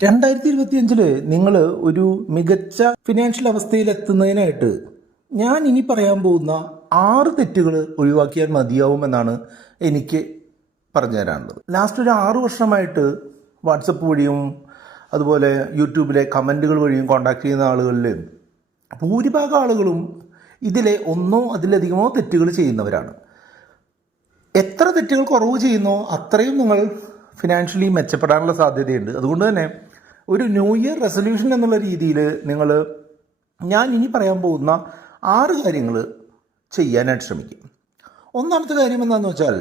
2025 നിങ്ങൾ ഒരു മികച്ച ഫിനാൻഷ്യൽ അവസ്ഥയിലെത്തുന്നതിനായിട്ട് ഞാൻ ഇനി പറയാൻ പോകുന്ന 6 തെറ്റുകൾ ഒഴിവാക്കിയാൽ മതിയാവുമെന്നാണ് എനിക്ക് പറഞ്ഞു തരാനുള്ളത്. ലാസ്റ്റ് ഒരു 6 വർഷമായിട്ട് വാട്സപ്പ് വഴിയും അതുപോലെ യൂട്യൂബിലെ കമൻറ്റുകൾ വഴിയും കോൺടാക്ട് ചെയ്യുന്ന ആളുകളിൽ ഭൂരിഭാഗം ആളുകളും ഇതിലെ ഒന്നോ അതിലധികമോ തെറ്റുകൾ ചെയ്യുന്നവരാണ്. എത്ര തെറ്റുകൾ കുറവ് ചെയ്യുന്നോ അത്രയും നിങ്ങൾ ഫിനാൻഷ്യലി മെച്ചപ്പെടാനുള്ള സാധ്യതയുണ്ട്. അതുകൊണ്ട് തന്നെ ഒരു ന്യൂ ഇയർ റെസൊല്യൂഷൻ എന്നുള്ള രീതിയിൽ ഞാൻ ഇനി പറയാൻ പോകുന്ന 6 കാര്യങ്ങൾ ചെയ്യാനായിട്ട് ശ്രമിക്കും. ഒന്നാമത്തെ കാര്യം എന്താണെന്ന് വെച്ചാൽ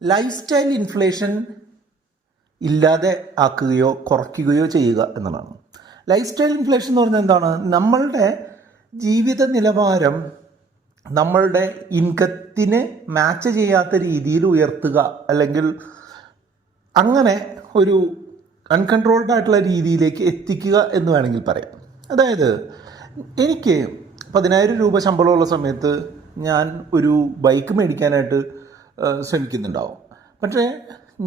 ലൈഫ് സ്റ്റൈൽ ഇൻഫ്ലേഷൻ ഇല്ലാതെ ആക്കുകയോ കുറയ്ക്കുകയോ ചെയ്യുക എന്നുള്ളതാണ്. ലൈഫ് സ്റ്റൈൽ ഇൻഫ്ലേഷൻ എന്ന് പറഞ്ഞാൽ എന്താണ്? നമ്മളുടെ ജീവിത നിലവാരം നമ്മളുടെ ഇൻകത്തിന് മാച്ച് ചെയ്യാത്ത രീതിയിൽ ഉയർത്തുക, അല്ലെങ്കിൽ അങ്ങനെ ഒരു അൺകൺട്രോൾഡ് ആയിട്ടുള്ള രീതിയിലേക്ക് എത്തിക്കുക എന്ന് വേണമെങ്കിൽ പറയാം. അതായത് എനിക്ക് 10,000 രൂപ ശമ്പളമുള്ള സമയത്ത് ഞാൻ ഒരു ബൈക്ക് മേടിക്കാനായിട്ട് ശ്രമിക്കുന്നുണ്ടാവും. പക്ഷേ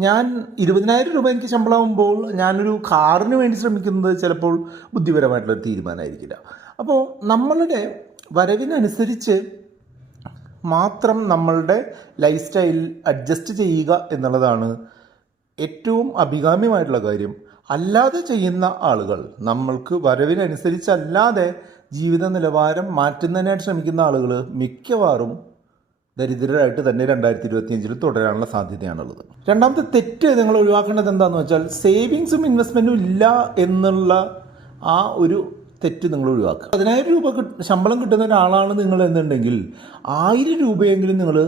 ഞാൻ 20,000 രൂപ എനിക്ക് ശമ്പളമാകുമ്പോൾ ഞാനൊരു കാറിന് വേണ്ടി ശ്രമിക്കുന്നത് ചിലപ്പോൾ ബുദ്ധിപരമായിട്ടുള്ളൊരു തീരുമാനമായിരിക്കില്ല. അപ്പോൾ നമ്മളുടെ വരവിനനുസരിച്ച് മാത്രം നമ്മളുടെ ലൈഫ് സ്റ്റൈൽ അഡ്ജസ്റ്റ് ചെയ്യുക എന്നുള്ളതാണ് ഏറ്റവും അഭികാമ്യമായിട്ടുള്ള കാര്യം. അല്ലാതെ ചെയ്യുന്ന ആളുകൾ, നമ്മൾക്ക് വരവിനനുസരിച്ചല്ലാതെ ജീവിത നിലവാരം മാറ്റുന്നതിനായിട്ട് ശ്രമിക്കുന്ന ആളുകൾ മിക്കവാറും ദരിദ്രരായിട്ട് തന്നെ 2025 തുടരാനുള്ള സാധ്യതയാണുള്ളത്. രണ്ടാമത്തെ തെറ്റ് നിങ്ങൾ ഒഴിവാക്കേണ്ടത് എന്താണെന്ന് വെച്ചാൽ സേവിങ്സും ഇൻവെസ്റ്റ്മെൻറ്റും ഇല്ല എന്നുള്ള ആ ഒരു തെറ്റ് നിങ്ങൾ ഒഴിവാക്കുക. 10,000 രൂപ ശമ്പളം കിട്ടുന്ന ഒരാളാണ് നിങ്ങൾ എന്നുണ്ടെങ്കിൽ 1000 രൂപയെങ്കിലും നിങ്ങൾ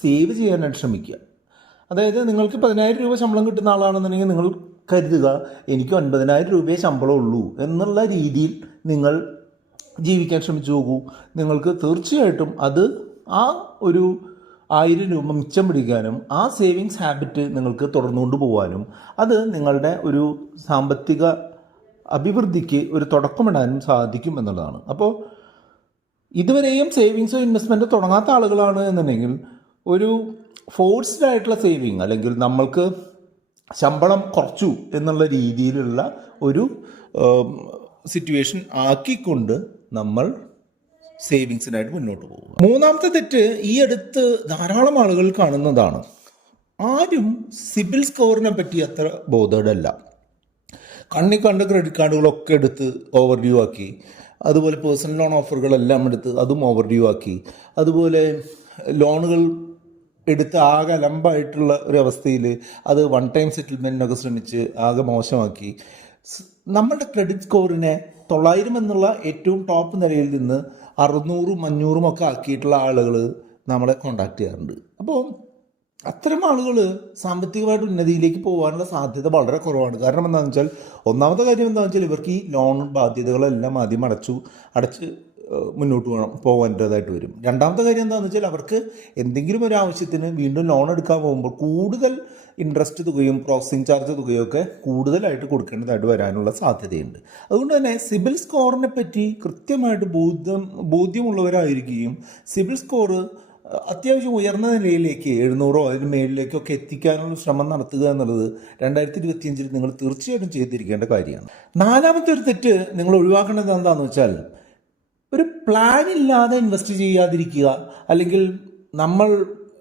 സേവ് ചെയ്യാനായിട്ട് ശ്രമിക്കുക. അതായത് നിങ്ങൾക്ക് 10,000 രൂപ ശമ്പളം കിട്ടുന്ന ആളാണെന്നുണ്ടെങ്കിൽ നിങ്ങൾ കരുതുക എനിക്ക് 9,000 രൂപയെ ശമ്പളം ഉള്ളൂ എന്നുള്ള രീതിയിൽ നിങ്ങൾ ജീവിക്കാൻ ശ്രമിച്ചു നോക്കൂ. നിങ്ങൾക്ക് തീർച്ചയായിട്ടും അത് ആ ഒരു 1000 രൂപ മിച്ചം പിടിക്കാനും ആ സേവിങ്സ് ഹാബിറ്റ് നിങ്ങൾക്ക് തുടർന്നുകൊണ്ട് പോകാനും അത് നിങ്ങളുടെ ഒരു സാമ്പത്തിക അഭിവൃദ്ധിക്ക് ഒരു തുടക്കമിടാനും സാധിക്കും എന്നുള്ളതാണ്. അപ്പോൾ ഇതുവരെയും സേവിങ്സോ ഇൻവെസ്റ്റ്മെൻറ്റോ തുടങ്ങാത്ത ആളുകളാണ് എന്നുണ്ടെങ്കിൽ ഒരു ഫോഴ്സ്ഡ് ആയിട്ടുള്ള സേവിങ്, അല്ലെങ്കിൽ നമ്മൾക്ക് ശമ്പളം കുറച്ചു എന്നുള്ള രീതിയിലുള്ള ഒരു സിറ്റുവേഷൻ ആക്കിക്കൊണ്ട് നമ്മൾ സേവിങ്സിനായിട്ട് മുന്നോട്ട് പോകുക. മൂന്നാമത്തെ തെറ്റ് ഈ അടുത്ത് ധാരാളം ആളുകൾ കാണുന്നതാണ്. ആരും സിബിൽ സ്കോറിനെ പറ്റി അത്ര ബോധേഡല്ല. കണ്ണി കണ്ട ക്രെഡിറ്റ് കാർഡുകളൊക്കെ എടുത്ത് ഓവർ ഡ്യൂ ആക്കി, അതുപോലെ പേഴ്സണൽ ലോൺ ഓഫറുകളെല്ലാം എടുത്ത് അതും ഓവർ ഡ്യൂ ആക്കി, അതുപോലെ ലോണുകൾ എടുത്ത് ആകെ അലമ്പായിട്ടുള്ള ഒരു അവസ്ഥയിൽ അത് വൺ ടൈം സെറ്റിൽമെൻറ്റിനൊക്കെ ശ്രമിച്ച് ആകെ മോശമാക്കി നമ്മളുടെ ക്രെഡിറ്റ് സ്കോറിനെ 900 എന്നുള്ള ഏറ്റവും ടോപ്പ് നിലയിൽ നിന്ന് 600, 500 ഒക്കെ ആക്കിയിട്ടുള്ള ആളുകൾ നമ്മളെ കോണ്ടാക്ട് ചെയ്യാറുണ്ട്. അപ്പോൾ അത്തരം ആളുകൾ സാമ്പത്തികമായിട്ട് ഉന്നതിയിലേക്ക് പോകാനുള്ള സാധ്യത വളരെ കുറവാണ്. കാരണം എന്താണെന്ന് വെച്ചാൽ ഒന്നാമത്തെ കാര്യം എന്താണെന്ന് വെച്ചാൽ ഇവർക്ക് ഈ ലോൺ ബാധ്യതകളെല്ലാം ആദ്യം അടച്ച് മുന്നോട്ട് പോകേണ്ടതായിട്ട് വരും. രണ്ടാമത്തെ കാര്യം എന്താണെന്ന് വെച്ചാൽ അവർക്ക് എന്തെങ്കിലും ഒരു ആവശ്യത്തിന് വീണ്ടും ലോൺ എടുക്കാൻ പോകുമ്പോൾ കൂടുതൽ ഇൻട്രസ്റ്റ് തുകയും പ്രോസസ്സിംഗ് ചാർജ് തുകയും ഒക്കെ കൂടുതലായിട്ട് കൊടുക്കേണ്ടതായിട്ട് വരാനുള്ള സാധ്യതയുണ്ട്. അതുകൊണ്ട് തന്നെ സിബിൽ സ്കോറിനെ പറ്റി കൃത്യമായിട്ട് ബോധ്യമുള്ളവരായിരിക്കുകയും സിബിൽ സ്കോർ അത്യാവശ്യം ഉയർന്ന നിലയിലേക്ക് 700 അതിന് മേളിലേക്കൊക്കെ എത്തിക്കാനുള്ള ശ്രമം നടത്തുക എന്നുള്ളത് 2025 നിങ്ങൾ തീർച്ചയായിട്ടും ചെയ്തിരിക്കേണ്ട കാര്യമാണ്. നാലാമത്തെ ഒരു തെറ്റ് നിങ്ങൾ ഒഴിവാക്കേണ്ടത് എന്താണെന്ന് വെച്ചാൽ ഒരു പ്ലാൻ ഇല്ലാതെ ഇൻവെസ്റ്റ് ചെയ്യാതിരിക്കുക, അല്ലെങ്കിൽ നമ്മൾ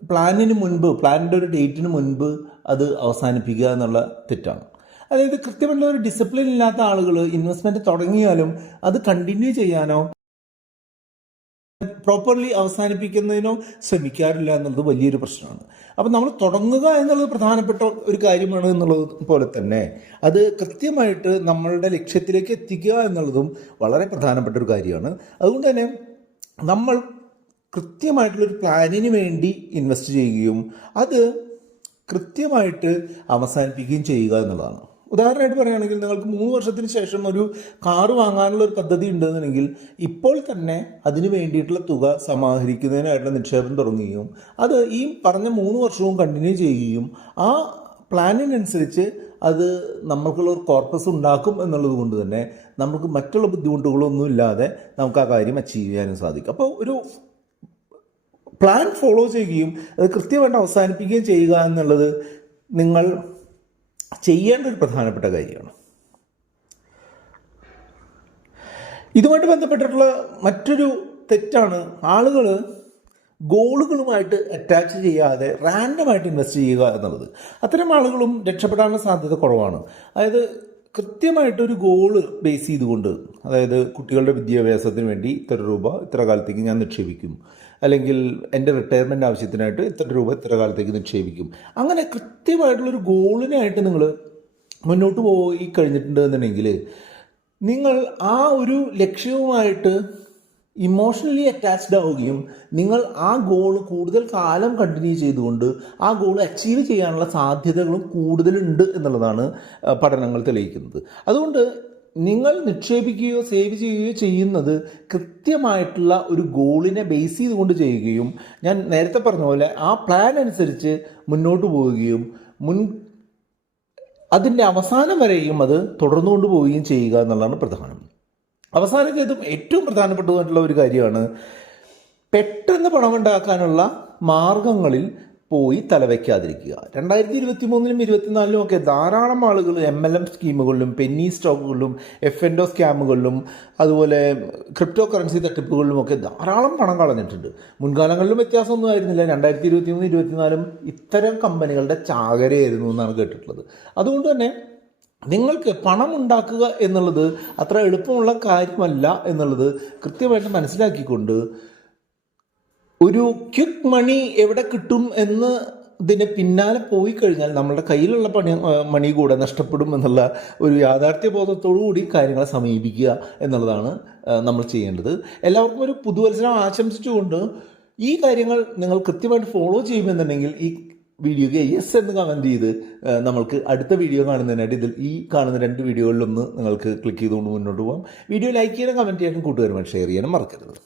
പ്ലാനിൻ്റെ ഒരു ഡേറ്റിന് മുൻപ് അത് അവസാനിപ്പിക്കുക എന്നുള്ള തെറ്റാണ്. അതായത് കൃത്യമായിട്ടുള്ള ഒരു ഡിസിപ്ലിൻ ഇല്ലാത്ത ആളുകൾ ഇൻവെസ്റ്റ്മെൻറ്റ് തുടങ്ങിയാലും അത് കണ്ടിന്യൂ ചെയ്യാനോ പ്രോപ്പർലി അവസാനിപ്പിക്കുന്നതിനോ ശ്രമിക്കാറില്ല എന്നുള്ളത് വലിയൊരു പ്രശ്നമാണ്. അപ്പം നമ്മൾ തുടങ്ങുക എന്നുള്ളത് പ്രധാനപ്പെട്ട ഒരു കാര്യമാണ് എന്നുള്ളത് പോലെ തന്നെ അത് കൃത്യമായിട്ട് നമ്മളുടെ ലക്ഷ്യത്തിലേക്ക് എത്തിക്കുക എന്നുള്ളതും വളരെ പ്രധാനപ്പെട്ട ഒരു കാര്യമാണ്. അതുകൊണ്ട് തന്നെ നമ്മൾ കൃത്യമായിട്ടുള്ളൊരു പ്ലാനിന് വേണ്ടി ഇൻവെസ്റ്റ് ചെയ്യുകയും അത് കൃത്യമായിട്ട് അവസാനിപ്പിക്കുകയും ചെയ്യുക എന്നുള്ളതാണ്. ഉദാഹരണമായിട്ട് പറയുകയാണെങ്കിൽ നിങ്ങൾക്ക് 3 വർഷത്തിന് ശേഷം ഒരു കാറ് വാങ്ങാനുള്ള ഒരു പദ്ധതി ഉണ്ടെന്നുണ്ടെങ്കിൽ ഇപ്പോൾ തന്നെ അതിന് വേണ്ടിയിട്ടുള്ള തുക സമാഹരിക്കുന്നതിനായിട്ടുള്ള നിക്ഷേപം തുടങ്ങുകയും അത് ഈ പറഞ്ഞ 3 വർഷവും കണ്ടിന്യൂ ചെയ്യുകയും ആ പ്ലാനിനനുസരിച്ച് അത് നമ്മൾക്കുള്ള ഒരു കോർപ്പസ് ഉണ്ടാക്കും എന്നുള്ളത് കൊണ്ട് തന്നെ നമുക്ക് മറ്റുള്ള ബുദ്ധിമുട്ടുകളൊന്നും ഇല്ലാതെ നമുക്ക് ആ കാര്യം അച്ചീവ് ചെയ്യാനും സാധിക്കും. അപ്പോൾ ഒരു പ്ലാൻ ഫോളോ ചെയ്യുകയും അത് കൃത്യമായിട്ട് അവസാനിപ്പിക്കുകയും ചെയ്യുക എന്നുള്ളത് നിങ്ങൾ ചെയ്യേണ്ട ഒരു പ്രധാനപ്പെട്ട കാര്യമാണ്. ഇതുമായിട്ട് ബന്ധപ്പെട്ടിട്ടുള്ള മറ്റൊരു തെറ്റാണ് ആളുകൾ ഗോളുകളുമായിട്ട് അറ്റാച്ച് ചെയ്യാതെ റാൻഡമായിട്ട് ഇൻവെസ്റ്റ് ചെയ്യുക എന്നുള്ളത്. അത്തരം ആളുകളും രക്ഷപ്പെടാനുള്ള സാധ്യത കുറവാണ്. അതായത് കൃത്യമായിട്ടൊരു ഗോള് ബേസ് ചെയ്തുകൊണ്ട്, അതായത് കുട്ടികളുടെ വിദ്യാഭ്യാസത്തിന് വേണ്ടി ഇത്ര രൂപ ഇത്ര കാലത്തേക്ക് ഞാൻ നിക്ഷേപിക്കും, അല്ലെങ്കിൽ എൻ്റെ റിട്ടയർമെൻറ്റ് ആവശ്യത്തിനായിട്ട് ഇത്ര രൂപ ഇത്ര കാലത്തേക്ക് നിക്ഷേപിക്കും, അങ്ങനെ കൃത്യമായിട്ടുള്ളൊരു ഗോളിനായിട്ട് നിങ്ങൾ മുന്നോട്ട് പോയി കഴിഞ്ഞിട്ടുണ്ട് എന്നുണ്ടെങ്കിൽ നിങ്ങൾ ആ ഒരു ലക്ഷ്യവുമായിട്ട് ഇമോഷണലി അറ്റാച്ച്ഡ് ആവുകയും നിങ്ങൾ ആ ഗോൾ കൂടുതൽ കാലം കണ്ടിന്യൂ ചെയ്തുകൊണ്ട് ആ ഗോൾ അച്ചീവ് ചെയ്യാനുള്ള സാധ്യതകളും കൂടുതലുണ്ട് എന്നുള്ളതാണ് പഠനങ്ങൾ തെളിയിക്കുന്നത്. അതുകൊണ്ട് നിങ്ങൾ നിക്ഷേപിക്കുകയോ സേവ് ചെയ്യുകയോ ചെയ്യുന്നത് കൃത്യമായിട്ടുള്ള ഒരു ഗോളിനെ ബേസ് ചെയ്തുകൊണ്ട് ചെയ്യുകയും ഞാൻ നേരത്തെ പറഞ്ഞ പോലെ ആ പ്ലാൻ അനുസരിച്ച് മുന്നോട്ട് പോവുകയും അതിൻ്റെ അവസാനം വരെയും അത് തുടർന്നുകൊണ്ട് പോവുകയും ചെയ്യുക എന്നുള്ളതാണ് പ്രധാനം. അവസാനത്തേതും ഏറ്റവും പ്രധാനപ്പെട്ടതായിട്ടുള്ള ഒരു കാര്യമാണ് പെട്ടെന്ന് പണമുണ്ടാക്കാനുള്ള മാർഗങ്ങളിൽ പോയി തലവയ്ക്കാതിരിക്കുക. 2023-ലും 2024-ലും ഒക്കെ ധാരാളം ആളുകൾ MLM സ്കീമുകളിലും പെന്നി സ്റ്റോക്കുകളിലും FNO സ്കാമുകളിലും അതുപോലെ ക്രിപ്റ്റോ കറൻസി തട്ടിപ്പുകളിലും ഒക്കെ ധാരാളം പണം കളഞ്ഞിട്ടുണ്ട്. മുൻകാലങ്ങളിലും വ്യത്യാസമൊന്നും ആയിരുന്നില്ല. 2023-24 ഇത്തരം കമ്പനികളുടെ ചാകരയായിരുന്നു എന്നാണ് കേട്ടിട്ടുള്ളത്. അതുകൊണ്ട് തന്നെ നിങ്ങൾക്ക് പണം ഉണ്ടാക്കുക എന്നുള്ളത് അത്ര എളുപ്പമുള്ള കാര്യമല്ല എന്നുള്ളത് കൃത്യമായിട്ട് മനസ്സിലാക്കിക്കൊണ്ട് ഒരു ക്വിക്ക് മണി എവിടെ കിട്ടും എന്ന് ഇതിന് പിന്നാലെ പോയി കഴിഞ്ഞാൽ നമ്മളുടെ കയ്യിലുള്ള മണി കൂടെ നഷ്ടപ്പെടും എന്നുള്ള ഒരു യാഥാർത്ഥ്യബോധത്തോടു കൂടി കാര്യങ്ങളെ സമീപിക്കുക എന്നുള്ളതാണ് നമ്മൾ ചെയ്യേണ്ടത്. എല്ലാവർക്കും ഒരു പുതുവത്സരം ആശംസിച്ചുകൊണ്ട് ഈ കാര്യങ്ങൾ നിങ്ങൾ കൃത്യമായിട്ട് ഫോളോ ചെയ്യുമെന്നുണ്ടെങ്കിൽ ഈ വീഡിയോയ്ക്ക് യെസ് എന്ന് കമൻറ്റ് ചെയ്ത് നമ്മൾക്ക് അടുത്ത വീഡിയോ കാണുന്നതിനായിട്ട് ഈ കാണുന്ന 2 വീഡിയോകളിലൊന്ന് നിങ്ങൾക്ക് ക്ലിക്ക് ചെയ്തുകൊണ്ട് മുന്നോട്ട് പോകാം. വീഡിയോ ലൈക്ക് ചെയ്യാനും കമൻറ്റ് ചെയ്യാനും കൂട്ടുകാരുമായി ഷെയർ ചെയ്യാനും മറക്കരുത്.